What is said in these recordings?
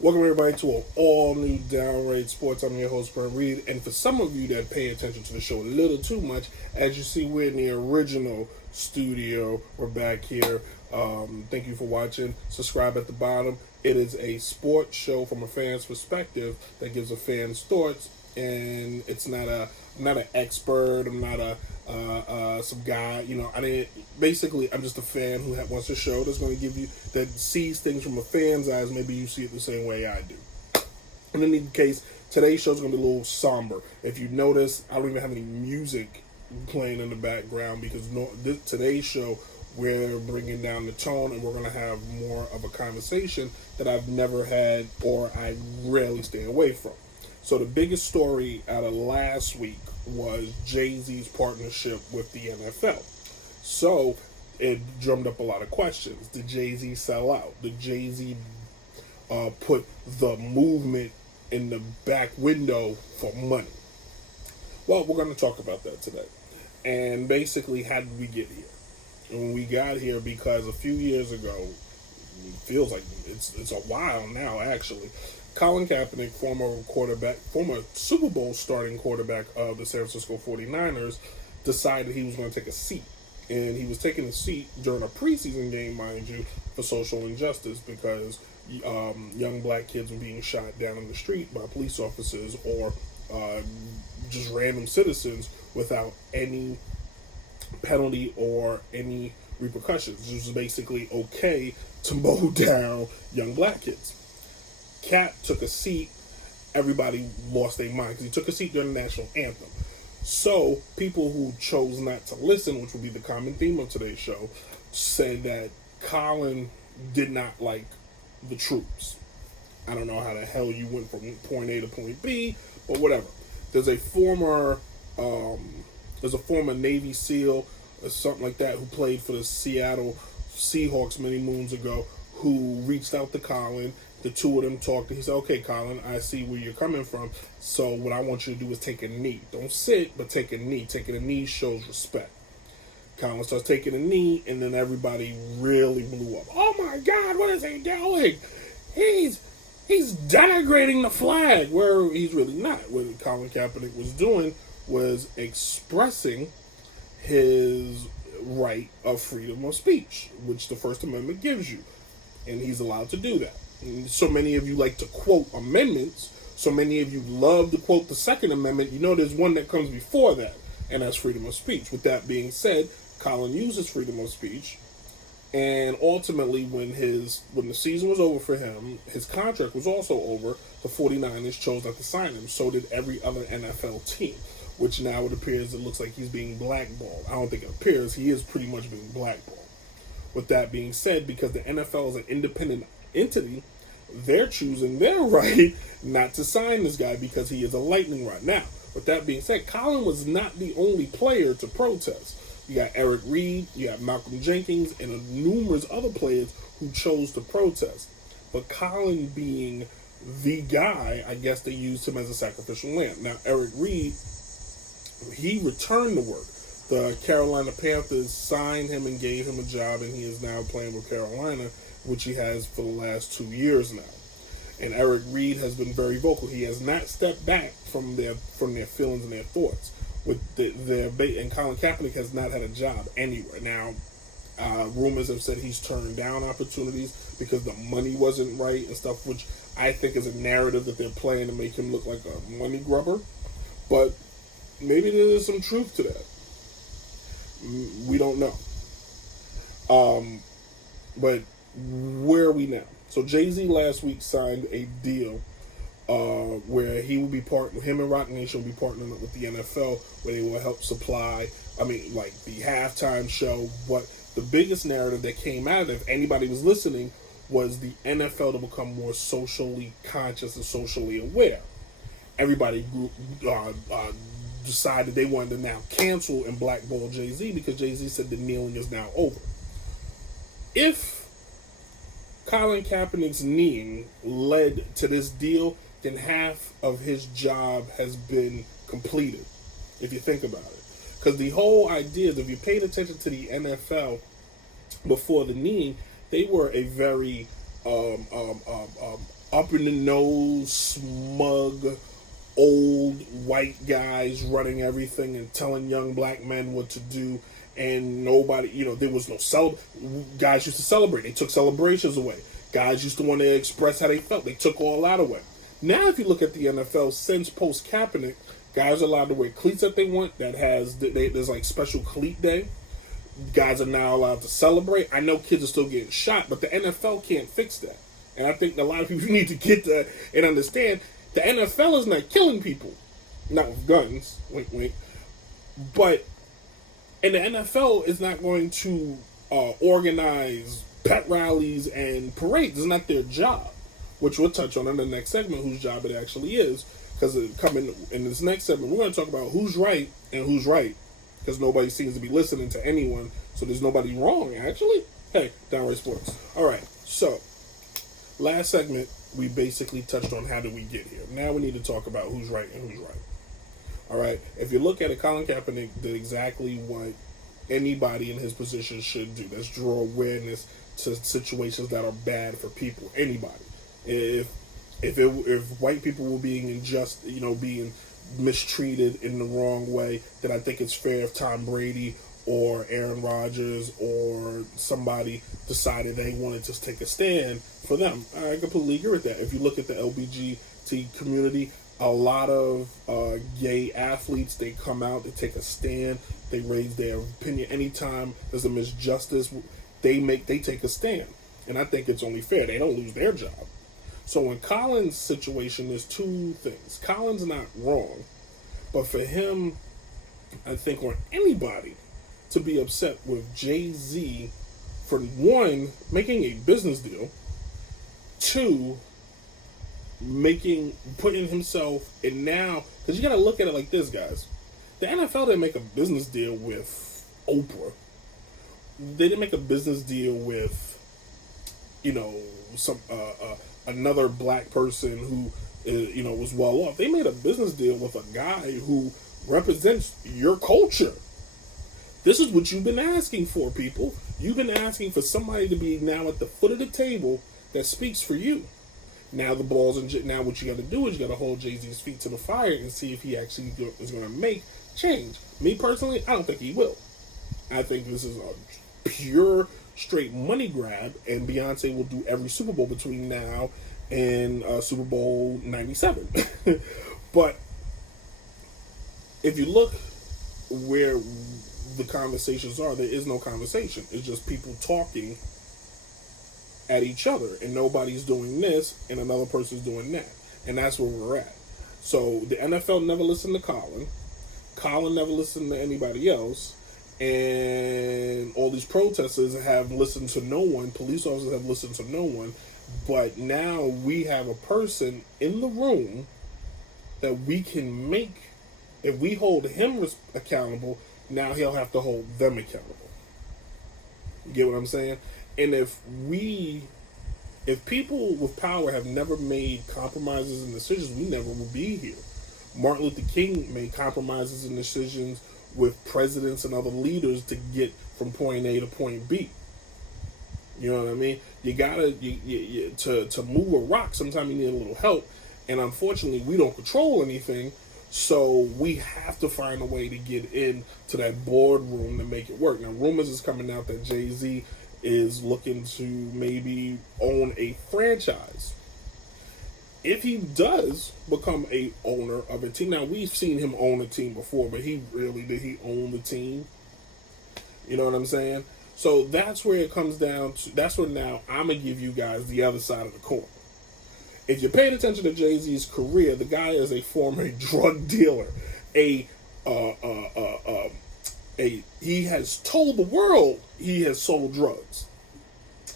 Welcome everybody to an all-new Downright Sports. I'm your host, Brent Reid, and for some of you that pay attention to the show a little too much, as you see, we're in the original studio. We're back here. Thank you for watching. Subscribe at the bottom. It is a sports show from a fan's perspective that gives a fan's thoughts, and it's not I'm not an expert. I'm not some guy. I'm just a fan who wants a show that's going to give you, that sees things from a fan's eyes. Maybe you see it the same way I do. And in any case, today's show is going to be a little somber. If you notice, I don't even have any music playing in the background because today's show, we're bringing down the tone and we're going to have more of a conversation that I've never had or I rarely stay away from. So the biggest story out of last week was Jay-Z's partnership with the NFL. So it drummed up a lot of questions. Did Jay-Z sell out? Did Jay-Z put the movement in the back window for money? Well, we're going to talk about that today. And basically, how did we get here? And we got here because a few years ago, it feels like it's a while now actually, Colin Kaepernick, former Super Bowl starting quarterback of the San Francisco 49ers, decided he was going to take a seat. And he was taking a seat during a preseason game, mind you, for social injustice because young black kids were being shot down in the street by police officers or just random citizens without any penalty or any repercussions. It was basically okay to mow down young black kids. Cap took a seat, everybody lost their mind because he took a seat during the national anthem. So people who chose not to listen, which will be the common theme of today's show, said that Colin did not like the troops. I don't know how the hell you went from point A to point B, but whatever. There's a former Navy SEAL or something like that who played for the Seattle Seahawks many moons ago who reached out to Colin. The two of them talked, and he said, okay, Colin, I see where you're coming from, so what I want you to do is take a knee. Don't sit, but take a knee. Taking a knee shows respect. Colin starts taking a knee, and then everybody really blew up. Oh my God, what is he doing? He's denigrating the flag, where he's really not. What Colin Kaepernick was doing was expressing his right of freedom of speech, which the First Amendment gives you, and he's allowed to do that. So many of you like to quote amendments. So many of you love to quote the Second Amendment. You know there's one that comes before that, and that's freedom of speech. With that being said, Colin uses freedom of speech, and ultimately when the season was over for him, his contract was also over, the 49ers chose not to sign him. So did every other NFL team, which now it appears, it looks like he's being blackballed. I don't think it appears, he is pretty much being blackballed. With that being said, because the NFL is an independent entity, they're choosing their right not to sign this guy because he is a lightning rod. Now, with that being said, Colin was not the only player to protest. You got Brent Reid, you got Malcolm Jenkins, and numerous other players who chose to protest. But Colin being the guy, I guess they used him as a sacrificial lamb. Now, Brent Reid, he returned to work. The Carolina Panthers signed him and gave him a job, and he is now playing with Carolina, which he has for the last 2 years now. And Brent Reid has been very vocal. He has not stepped back from their feelings and their thoughts. And Colin Kaepernick has not had a job anywhere. Now, rumors have said he's turned down opportunities because the money wasn't right and stuff, which I think is a narrative that they're playing to make him look like a money grubber. But maybe there is some truth to that. We don't know. But where are we now? So Jay-Z last week signed a deal where him and Roc Nation will be partnering up with the NFL, where they will help supply, the halftime show. But the biggest narrative that came out of it, if anybody was listening, was the NFL to become more socially conscious and socially aware. Everybody decided they wanted to now cancel and blackball Jay-Z because Jay-Z said the kneeling is now over. If Colin Kaepernick's kneeing led to this deal, then half of his job has been completed, if you think about it. Because the whole idea is, if you paid attention to the NFL before the kneeing, they were a very up in the nose, smug, old white guys running everything and telling young black men what to do. And nobody, there was no guys used to celebrate. They took celebrations away. Guys used to want to express how they felt. They took all that away. Now, if you look at the NFL since post Kaepernick, guys are allowed to wear cleats that they want. There's like special cleat day. Guys are now allowed to celebrate. I know kids are still getting shot, but the NFL can't fix that. And I think a lot of people need to get that and understand the NFL is not killing people, not with guns, wink, wink. But and the NFL is not going to organize pet rallies and parades. It's not their job, which we'll touch on in the next segment, whose job it actually is. Because coming in this next segment, we're going to talk about who's right and who's right. Because nobody seems to be listening to anyone, so there's nobody wrong, actually. Hey, Downright Sports. All right, so last segment, we basically touched on how did we get here. Now we need to talk about who's right and who's right. All right, if you look at it, Colin Kaepernick did exactly what anybody in his position should do. Let's draw awareness to situations that are bad for people. Anybody. If white people were being being mistreated in the wrong way, then I think it's fair if Tom Brady or Aaron Rodgers or somebody decided they wanted to take a stand for them. I completely agree with that. If you look at the LGBT community, a lot of gay athletes, they come out, they take a stand, they raise their opinion. Anytime there's a misjustice, they take a stand. And I think it's only fair. They don't lose their job. So in Colin's situation, there's two things. Colin's not wrong, but for him, I think, or anybody to be upset with Jay-Z for, one, making a business deal, two, putting himself in now, because you got to look at it like this, guys. The NFL didn't make a business deal with Oprah. They didn't make a business deal with, some another black person who, was well off. They made a business deal with a guy who represents your culture. This is what you've been asking for, people. You've been asking for somebody to be now at the foot of the table that speaks for you. Now the ball's in. Now what you got to do is you got to hold Jay-Z's feet to the fire and see if he actually is going to make change. Me personally, I don't think he will. I think this is a pure, straight money grab, and Beyonce will do every Super Bowl between now and Super Bowl 97. But if you look where the conversations are, there is no conversation. It's just people talking at each other, and nobody's doing this, and another person's doing that. And that's where we're at. So the NFL never listened to Colin. Colin never listened to anybody else. And all these protesters have listened to no one. Police officers have listened to no one. But now we have a person in the room that we can make. If we hold him accountable, now he'll have to hold them accountable. You get what I'm saying? And if people with power have never made compromises and decisions, we never will be here. Martin Luther King made compromises and decisions with presidents and other leaders to get from point A to point B. You know what I mean? You gotta to move a rock. Sometimes you need a little help, and unfortunately, we don't control anything. So we have to find a way to get into that boardroom to make it work. Now, rumors is coming out that Jay-Z is looking to maybe own a franchise. If he does become a owner of a team, now we've seen him own a team before, but did he own the team? You know what I'm saying? So that's where it comes down to. That's where now I'm gonna give you guys the other side of the coin. If you're paying attention to Jay-Z's career, the guy is a former drug dealer. He has told the world he has sold drugs.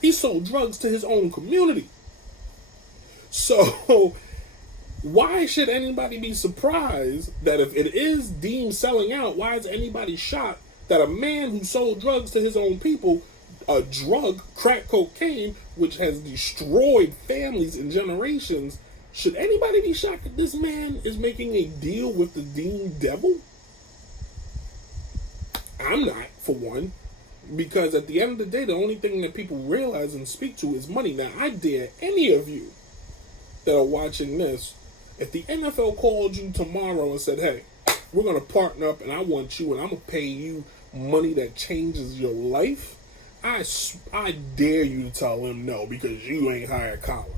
He sold drugs to his own community. So why should anybody be surprised that if it is deemed selling out, why is anybody shocked that a man who sold drugs to his own people, a drug, crack cocaine, which has destroyed families and generations, should anybody be shocked that this man is making a deal with the deemed devil? I'm not, for one. Because at the end of the day, the only thing that people realize and speak to is money. Now, I dare any of you that are watching this, if the NFL called you tomorrow and said, hey, we're going to partner up and I want you and I'm going to pay you money that changes your life, I dare you to tell them no, because you ain't hired Colin.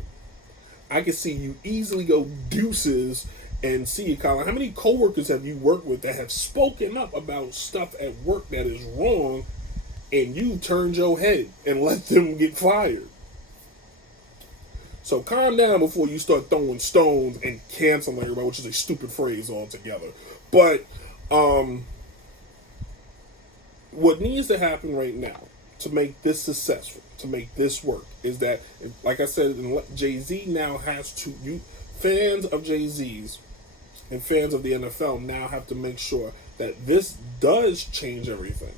I can see you easily go deuces and see you, Colin. How many coworkers have you worked with that have spoken up about stuff at work that is wrong, and you turned your head and let them get fired? So calm down before you start throwing stones and canceling everybody, which is a stupid phrase altogether. But what needs to happen right now to make this successful, to make this work, is that, like I said, Jay-Z now has to, fans of Jay-Z's and fans of the NFL now have to make sure that this does change everything.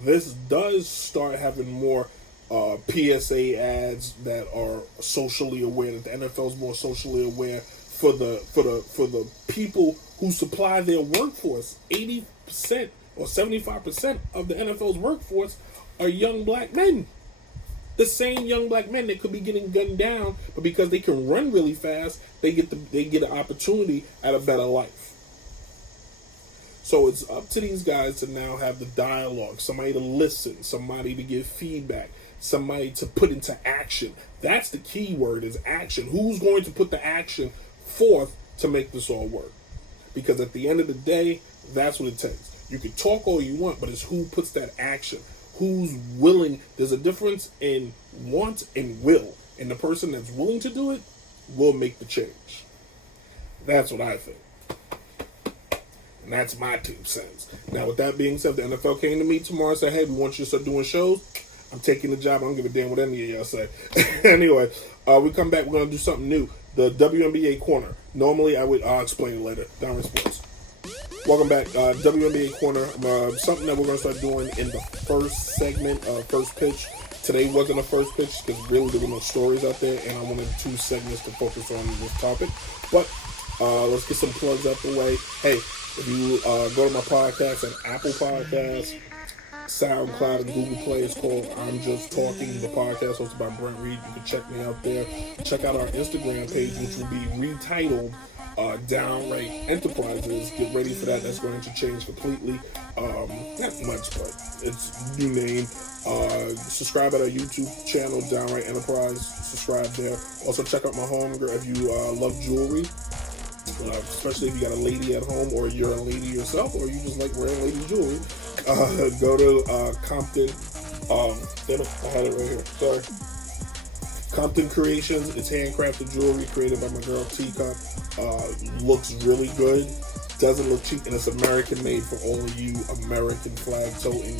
This does start having more PSA ads that are socially aware, that the NFL is more socially aware for the people who supply their workforce. 80% or 75% of the NFL's workforce are young black men. The same young black men that could be getting gunned down, but because they can run really fast, they get an opportunity at a better life. So it's up to these guys to now have the dialogue, somebody to listen, somebody to give feedback, somebody to put into action. That's the key word, is action. Who's going to put the action forth to make this all work? Because at the end of the day, that's what it takes. You can talk all you want, but it's who puts that action. Who's willing. There's a difference in want and will. And the person that's willing to do it will make the change. That's what I think. And that's my 2 cents. Now, with that being said, the NFL came to me tomorrow and said, hey, we want you to start doing shows. I'm taking the job. I don't give a damn what any of y'all say. Anyway, we come back. We're going to do something new. The WNBA Corner. Normally, I'll explain it later. Downright Sports. Welcome back. WNBA Corner. Something that we're going to start doing in the first segment, first pitch. Today wasn't a first pitch because really there were no stories out there, and I wanted 2 segments to focus on this topic. But let's get some plugs out the way. Hey, if you go to my podcast on Apple Podcasts, SoundCloud, and Google Play, it's called I'm Just Talking, the podcast hosted by Brent Reid. You can check me out there. Check out our Instagram page, which will be retitled Downright Enterprises. Get ready for that. That's going to change completely. Not much, but it's new name. Subscribe at our YouTube channel, Downright Enterprise. Subscribe there. Also check out my home if you love jewelry, especially if you got a lady at home, or you're a lady yourself, or you just like wearing lady jewelry. Go to Compton. Damn it, I had it right here. Sorry. Compton Creations. It's handcrafted jewelry created by my girl Teacup. Looks really good. Doesn't look cheap, and it's American made for all of you American flag toting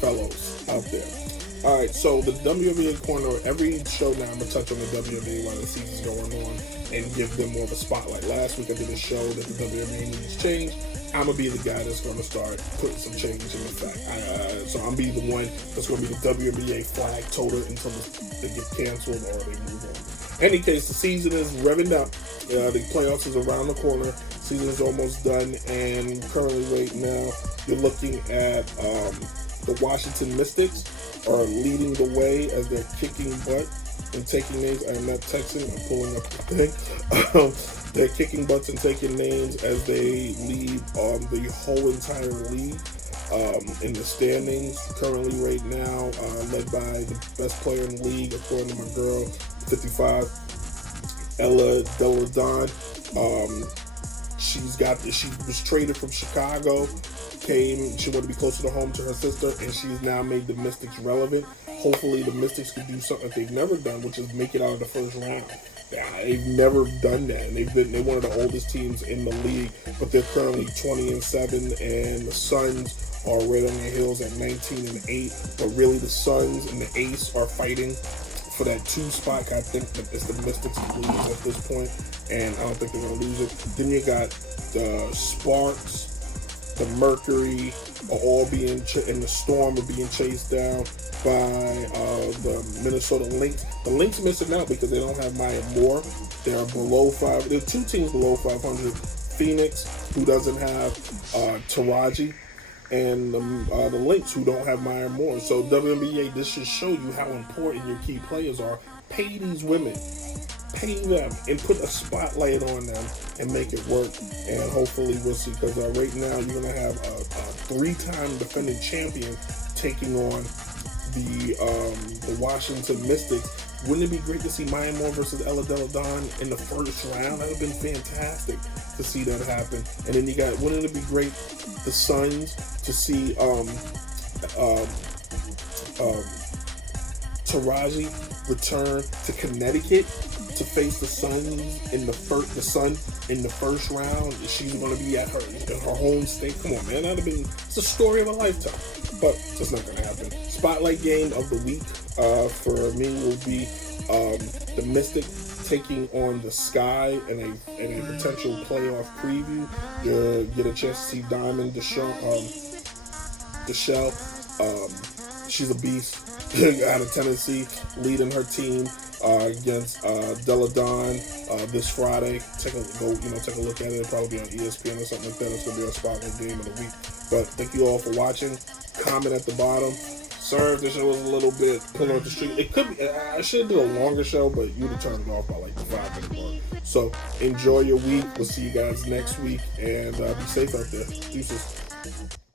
fellows out there. Alright, so the WNBA Corner, every show now I'm going to touch on the WNBA while the season's going on and give them more of a spotlight. Last week I did a show that the WNBA needs change. I'm going to be the guy that's going to start putting some change in effect. So I'm be the one that's going to be the WNBA flag toter until they get canceled or they move on. In any case, the season is revving up. The playoffs is around the corner. Season is almost done, and currently right now you're looking at the Washington Mystics are leading the way as they're kicking butt and taking names. I am not texting, I'm pulling up the thing. They're kicking butts and taking names as they lead the whole entire league in the standings. Currently right now, led by the best player in the league, according to my girl, 55, Ella Deladon. She was traded from Chicago. She wanted to be closer to home to her sister, and she's now made the Mystics relevant. Hopefully the Mystics can do something that they've never done, which is make it out of the first round. They've never done that, and they're one of the oldest teams in the league, but they're currently 20-7, and the Suns are right on their heels at 19-8. But really, the Suns and the Ace are fighting for that 2 spot. I think that it's the Mystics who lose at this point, and I don't think they're going to lose it. Then you got the Sparks, the Mercury are all being and the Storm are being chased down by the Minnesota Lynx. The Lynx missing out because they don't have Maya Moore. They are below 5. There are 2 teams below 500. Phoenix, who doesn't have Taraji. and the Lynx, who don't have Maya Moore. So WNBA, this should show you how important your key players are. Pay these women. Pay them and put a spotlight on them and make it work. And hopefully we'll see, because right now you're going to have a three-time defending champion taking on the Washington Mystics. Wouldn't it be great to see Maya Moore versus Ella Delle Donne in the first round? That would have been fantastic to see that happen. And then you got, wouldn't it be great, the Suns, to see Taraji return to Connecticut to face the Sun in the first round. She's going to be at her home state. Come on, man, that'd have been, it's a story of a lifetime. But it's not going to happen. Spotlight game of the week for me will be the Mystic taking on the Sky in a potential playoff preview. You get a chance to see Diamond Deshelle. She's a beast out of Tennessee, leading her team against Delle Donne this Friday. Take a look at it. It'll probably be on ESPN or something like that. It's gonna be a spotlight game of the week. But thank you all for watching. Comment at the bottom. Sorry if the show was a little bit pulling off the street. It could be. I should do a longer show, but you'd have turned it off by like the 5-minute mark. So enjoy your week. We'll see you guys next week, and be safe out there. Deuces.